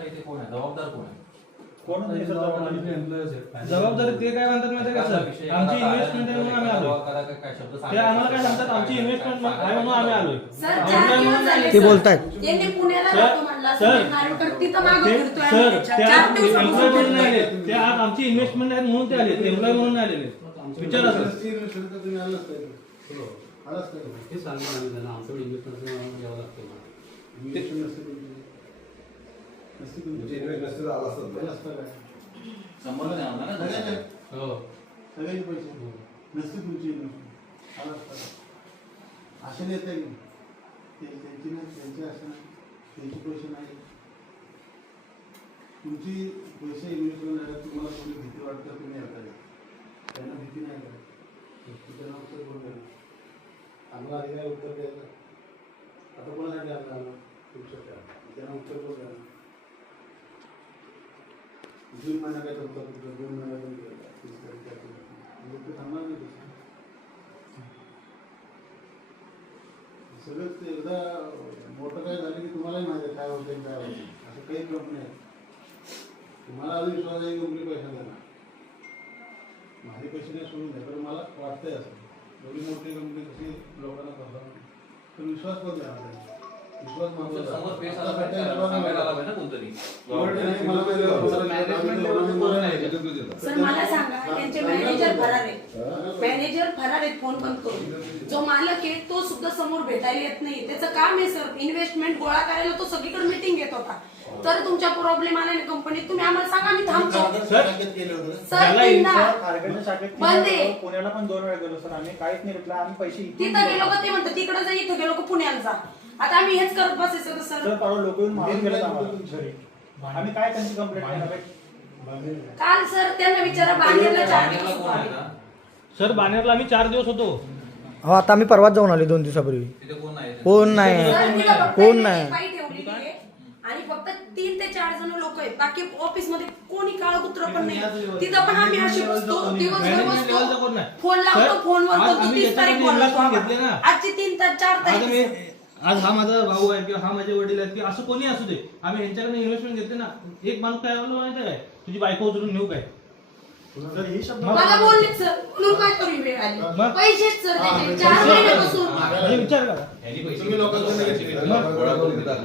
आता इथे कोण आहे जबाबदार कोण आहे? जबाबदारी ते काय म्हणतात माहिती का सर, आमची इन्व्हेस्टमेंट आहे म्हणून आम्ही आलो. ते आम्हाला काय सांगतात, आमची इन्व्हेस्टमेंट आहे म्हणून आम्ही आलोय. ते बोलतायत त्यांनी पुण्याला जातो म्हणला तिथं मागे फिरतोय सर आम्ही. चार एम्प्लॉयमेंट नाही आले, दिवसापासून ते आज आमची इन्व्हेस्टमेंट आहे म्हणून ते आले, ते एम्प्लॉय म्हणून नाही आलेले. विचारा सर. हे सांगा आम्ही त्यांना आमच्याकडे इन्व्हेस्टमेंट घ्यावं लागतं. संबंध नाही आला ना. हो सगळ्यांचे पैसे नसते तुमची असे नेते त्यांची नाही, त्यांचे असे नाही, त्यांचे पैसे नाही. तुमची पैसे इन्व्हेस्टमेंट झाले, तुम्हाला कोणी भीती वाटतं, तुम्ही येता त्यांना भीती नाही का? त्यांना उत्तर कोण द्यायला? आम्हाला अधिकार उत्तर द्यायला. आता कोणासाठी आम्हाला त्यांना उत्तर कोण द्यायला? जून महिना काय होता, 2 महिन्यात लोक थांबणार नाही. सगळंच एकदा मोठं काय झालं की तुम्हालाही माहिती आहे काय होतं काय होतं. असं काही कंपनी आहे, तुम्हाला अजून विश्वास आहे की कंपनी पैसा देणार, माझे पैसे नाही सोडून द्या. तर मला वाटतंय असं एवढी मोठी कंपनी कशी लोकांना करतात, तर विश्वास पण द्या. विश्वास समोर पेश आला पाहिजे, सांगायला आला पाहिजे ना कोणतरी. सर मला सांगा, त्यांचे मॅनेजर फरार आहेत, मॅनेजर फरार आहेत फोन बंद करून. जो मालक आहे तो सुद्धा समोर भेटायला येत नाही. त्याचं काम आहे सर इन्व्हेस्टमेंट गोळा करायला, तो सगळीकडे मीटिंग घेत होता. तर तुमच्या प्रॉब्लेम आला नाही कंपनीत, तुम्ही आम्हाला सांगा, आम्ही थांबतो. सर बंद आहे. पुण्याला पण 2 वेळा गेलो सर, आम्ही काहीच नाही रिप्लाय. आम्ही पैसे तिथं गेलो का ते म्हणतात तिकडे जा, इथं गेलो का पुण्याला जा. आता आम्ही हेच करत बसायचं का सर? लोक येऊन मारून गेले आम्ही काय त्यांची कंप्लेंट करणार? काल सर त्यांना विचारा, बाहेरला 4 दिवस कोण आहे होतो. का? सर बानेरला आम्ही 4 दिवस होतो. हो, आता आम्ही परवाच जाऊन आलो 2 दिवसापूर्वी. तिथे कोण नाही? कोण नाही, सर, तिथं फक्त कोण एक नाही. बाई ठेवलेली आहे आणि फक्त 3 ते 4 जण लोक आहेत. बाकी ऑफिस मध्ये कोणी काळं कुत्र पण नाही. तिथं पण आम्ही अशी बसतो, दिवसभर बसतो, फोन लावतो, फोनवर बोलतो. 30 तारीख बोलला आजची 3 ते 4 तारीख. आज हा माझा भाऊ आहे किंवा हा माझे वडील आहेत किंवा असं कोणी असू दे, आम्ही यांच्याकडे इन्व्हेस्टमेंट घेतले ना. एक माणूस काय म्हणलं माहिती काय, तुझी बायको उचलून नेऊ काय? मला बोलले सर, म्हणून काय करू वेळ आली. पैसेच सर त्याचे 4 महिन्यापासून विचार करा. ह्यांनी पैसे तुम्ही लोकांचं गोळा करून देतात.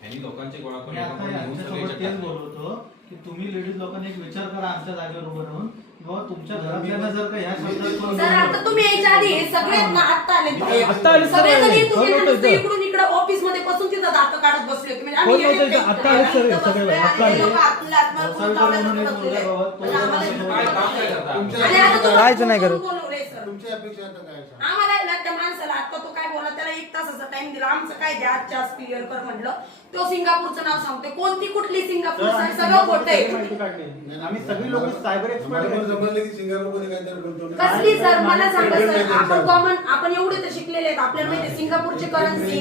ह्यांनी लोकांचे गोळा करून तेच बोलतो की तुम्ही लेडीज लोकांनी एक विचार करा आमच्या जागेवर उभं राहून, किंवा तुमच्या घरातल्या जर का ह्या शब्दात सर आता तुम्ही यायच्या आधी हे सगळे ना आत्ता आले तुम्ही. आत्ता आले सगळे. सगळेजण तुम्ही कोण होतं नुसतं इथं? इकडून इकडे ऑफिस मध्ये बसून तिथं दात काढत बसले होते. म्हणजे कोण आम्ही होतं येडे इथं? आत्ता आले सगळे, इथं सगळे, बसलोय आत्ता आणि आले. हे लोकं आतल्या आतमध्ये फोन लावल्यावर बसलेले. म्हणजे आम्हाला काय काम काय करता? आणि आता तुम्ही काहीच नाही करत. बोलवलंय सर. तुमची अपेक्षा आता काय सांगा? आम्हाला आहे ना त्या माणसाला आता तो काय बोला, त्याला 1 तासाचा टाइम दिला. आमचं काय द्या आजच्या आज क्लिअर कर म्हटलं. तो सिंगापूरचं नाव सांगतोय, कोणती कुठली सिंगापूर सगळं खोटं आहे. आम्ही सगळी लोक सायबर एक्सपर्ट समजलं की सिंगापूरमध्ये काहीतरी गुंतवणूक कसली सर मला सांगा सर, आपण एवढे तर शिकलेले आहेत, आपल्याला माहिती सिंगापूरची करन्सी,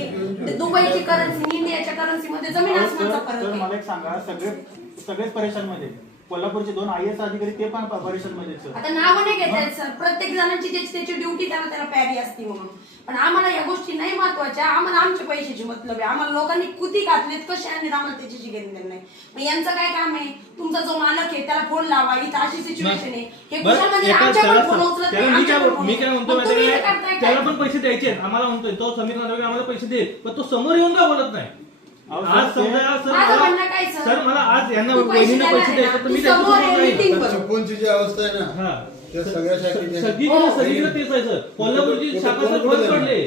दुबईची करन्सी, इंडियाच्या करन्सी मध्ये जमीन आसमानचा फरक आहे. मला एक सांगा, सगळेच परेशान मध्ये कोल्हापूरचे 2 IAS अधिकारी ते पण परेशान मध्ये सर. आता नाव नाही घेतायत सर, प्रत्येक जणांची ज्याची त्याची ड्युटी त्यांना पॅरी असते म्हणून. पण आम्हाला या गोष्टी नाही महत्वाच्या, आम्हाला आमच्या पैशाची मतलब आहे. आम्हाला लोकांनी कुती घातलेत कसे आणि आम्हाला त्याची घेणं नाही. मग यांचं काय काम आहे, तुमचा जो मालक आहे त्याला फोन लावा, इथं अशी सिच्युएशन आहे, हे कुशामध्ये आमच्याकडे फोन उचलत नाही. मी काय म्हणतो त्याला पण पैसे द्यायचे आम्हाला, म्हणतोय तो समीर नांदवगे आम्हाला पैसे देईल, पण तो समोर येऊन का बोलत नाही? आज समजा सर मला आज यांना बहिणीने पैसे द्यायचे तर मी चिपळूणची जी अवस्था आहे ना, त्या सगळ्या सगळीकडे तेच आहे सर. कोल्हापूरची शाखा सर बंद पडले.